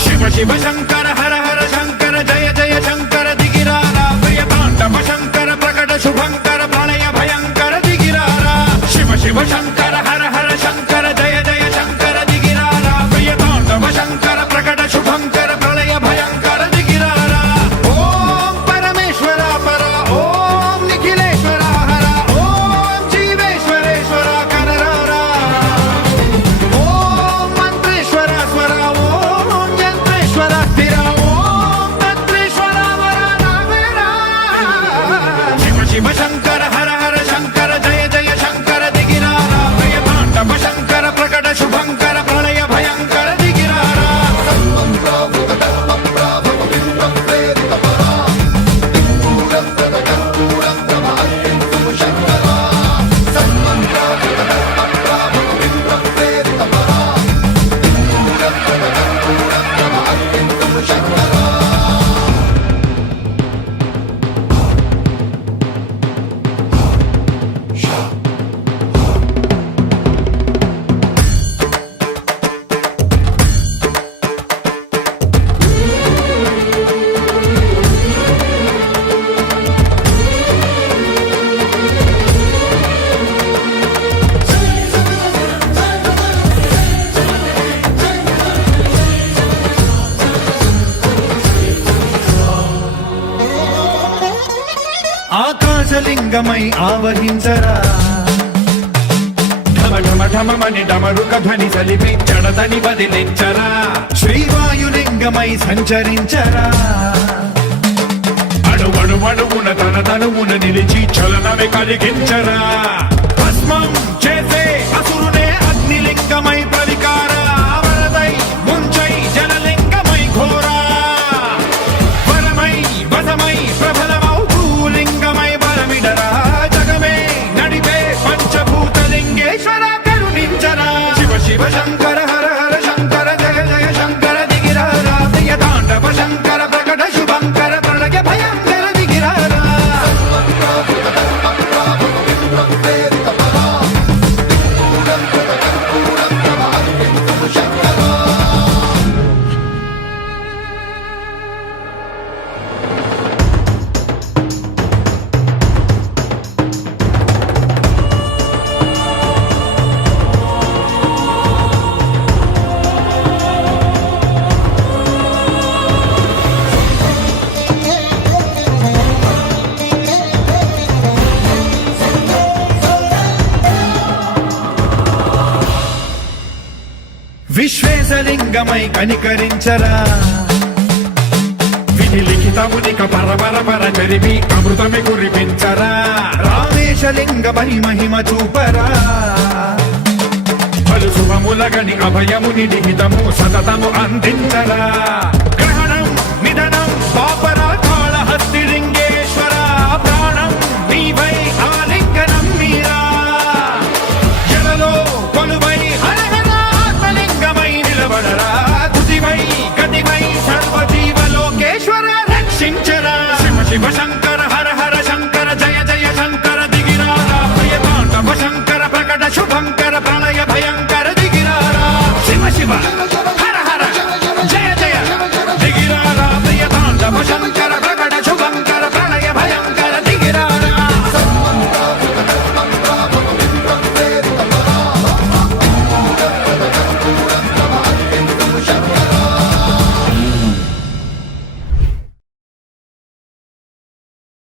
శివ శివ శంకర హర హర శంకర జయ జయ శంకర దిగిరారా ప్రియతాండవ శంకర ప్రకట శుభంకర ప్రళయ భయంకర దిగిరారా శివ శివ శంకర హర హర శంకర జయ జయ శంకర దిగిరారా ప్రియతాండవ శంకర ప్రకట శుభంకర ప్రళయ భయంకర దిగిరారా ఓం పరమేశ్వర పర ఓం నిఖిలేశ్వర హర ఓం జీవేశ్వరేశ్వర కరరారా ఓం మంత్రేశ్వర స్వర ఓం యంత్రేశ్వర స్థిర ఓం తంత్రేశ్వర వర నావేరా శివ శివ శంకర హర హర శంకర జయ జయ శంకర దిగిరారా ప్రియతాండవ శంకర ప్రకట శుభంకర ప్రళయ భయంకర దిగిరారా ఆకాశలింగమై ఆవహించరా ఢమ ఢమ ఢమమని డమరుక ధ్వని సలిపి జడదని బదిలించరా శ్రీవాయులింగమై సంచరించరా అణువణువున తన తనువున నిలిచి చలనమే కలిగించరా భస్మం చేసే అసురునే అగ్నిలింగమై ప్రవికారా వరదై ముంచై జలలింగమై ఘోరా వరమై వసమై ప్రబలమౌ భూలింగమై బలమిడరా జగమే నడిపే పంచభూతలింగేశ్వర కరుణించరా శివ శివ శంకర హర హర శంకర జయ జయ శంకర దిగిరారా ప్రియతాండవ శంకర ప్రకట శుభంకర ప్రళయ భయంకర దిగిరారా విశ్వేశలింగమై కనికరించరా విధి లిఖితమునిక పరపర పర చరిపి అమృతమి కురిపించరా రామేశలింగమై మహిమ చూపరా పలు శుభములగని అభయముని నిహితము సతతము అందించరా